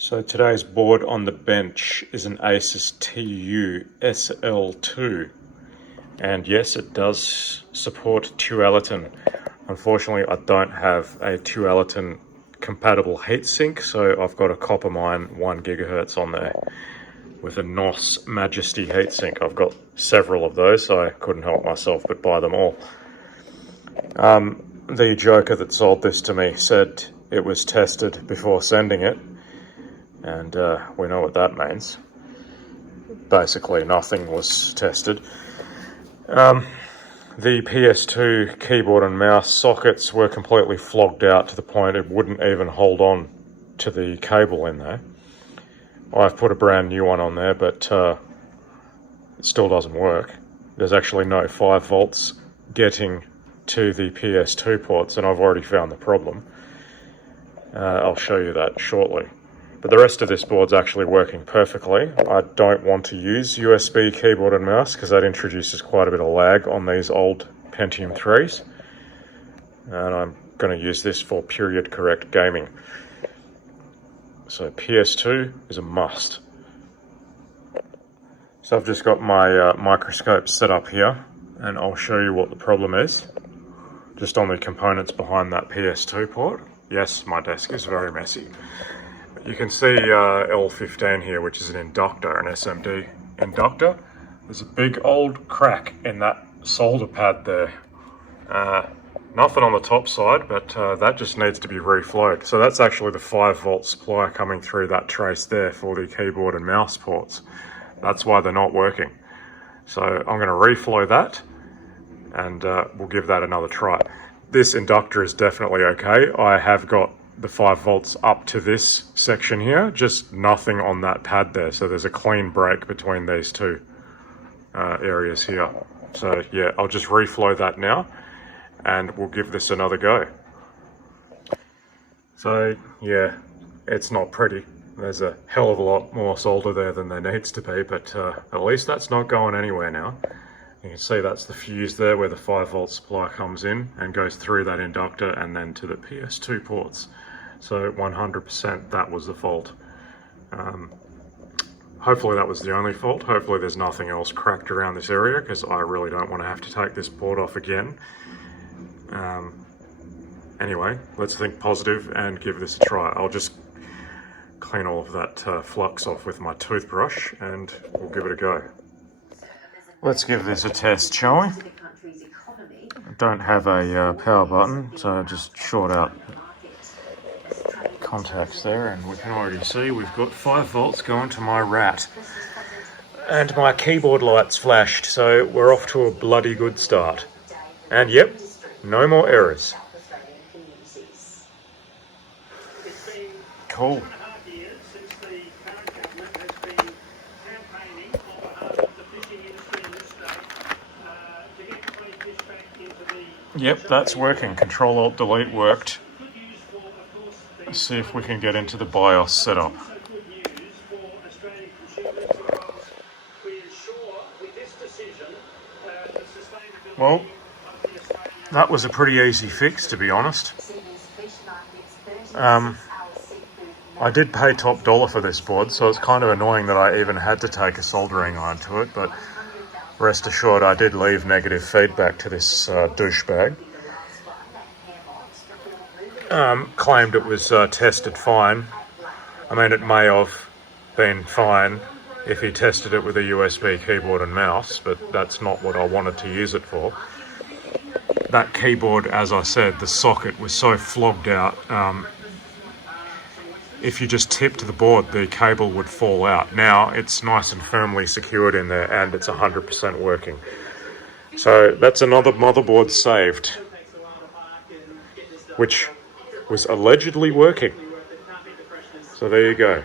So today's board on the bench is an Asus TUSL2, and yes, it does support TUSL2. Unfortunately, I don't have a TUSL2 compatible heatsink, so I've got a copper mine 1 GHz on there with a NOS Majesty heatsink. I've got several of those, so I couldn't help myself but buy them all. The joker that sold this to me said it was tested before sending it, and we know what that means. Basically, nothing was tested. The PS2 keyboard and mouse sockets were completely flogged out to the point it wouldn't even hold on to the cable in there. I've put a brand new one on there, but it still doesn't work. There's actually no 5 volts getting to the PS2 ports, and I've already found the problem. I'll show you that shortly. But the rest of this board's actually working perfectly. I don't want to use USB keyboard and mouse because that introduces quite a bit of lag on these old Pentium 3s. And I'm going to use this for period correct gaming. So PS2 is a must. So I've just got my microscope set up here, and I'll show you what the problem is. Just on the components behind that PS2 port. Yes, my desk is very messy. You can see L15 here, which is an inductor, an SMD inductor. There's a big old crack in that solder pad there. Nothing on the top side, but that just needs to be reflowed. So that's actually the 5 volt supply coming through that trace there for the keyboard and mouse ports. That's why they're not working. So I'm going to reflow that, and we'll give that another try. This inductor is definitely okay. I have got the 5 volts up to this section here, just nothing on that pad there. So there's a clean break between these two areas here. So yeah, I'll just reflow that now, and we'll give this another go. So yeah, it's not pretty. There's a hell of a lot more solder there than there needs to be, but at least that's not going anywhere now. You can see that's the fuse there where the 5 volt supply comes in and goes through that inductor and then to the PS2 ports. So 100% that was the fault. Hopefully that was the only fault. Hopefully there's nothing else cracked around this area, because I really don't want to have to take this board off again. Anyway, let's think positive and give this a try. I'll just clean all of that flux off with my toothbrush and we'll give it a go. Let's give this a test, shall we? I don't have a power button, so I just short out contacts there, and we can already see we've got 5 volts going to my rat. And my keyboard light's flashed, so we're off to a bloody good start. And yep, no more errors. Cool. Yep, that's working. Control-Alt-Delete worked. Let's see if we can get into the BIOS setup. Well, that was a pretty easy fix, to be honest. I did pay top dollar for this board, so it's kind of annoying that I even had to take a soldering iron to it, but rest assured I did leave negative feedback to this douchebag. Claimed it was tested fine. I mean, it may have been fine if he tested it with a USB keyboard and mouse, but that's not what I wanted to use it for. That keyboard, as I said, the socket was so flogged out, if you just tipped the board, the cable would fall out. Now it's nice and firmly secured in there, and it's 100% working. So that's another motherboard saved, which was allegedly working. So there you go.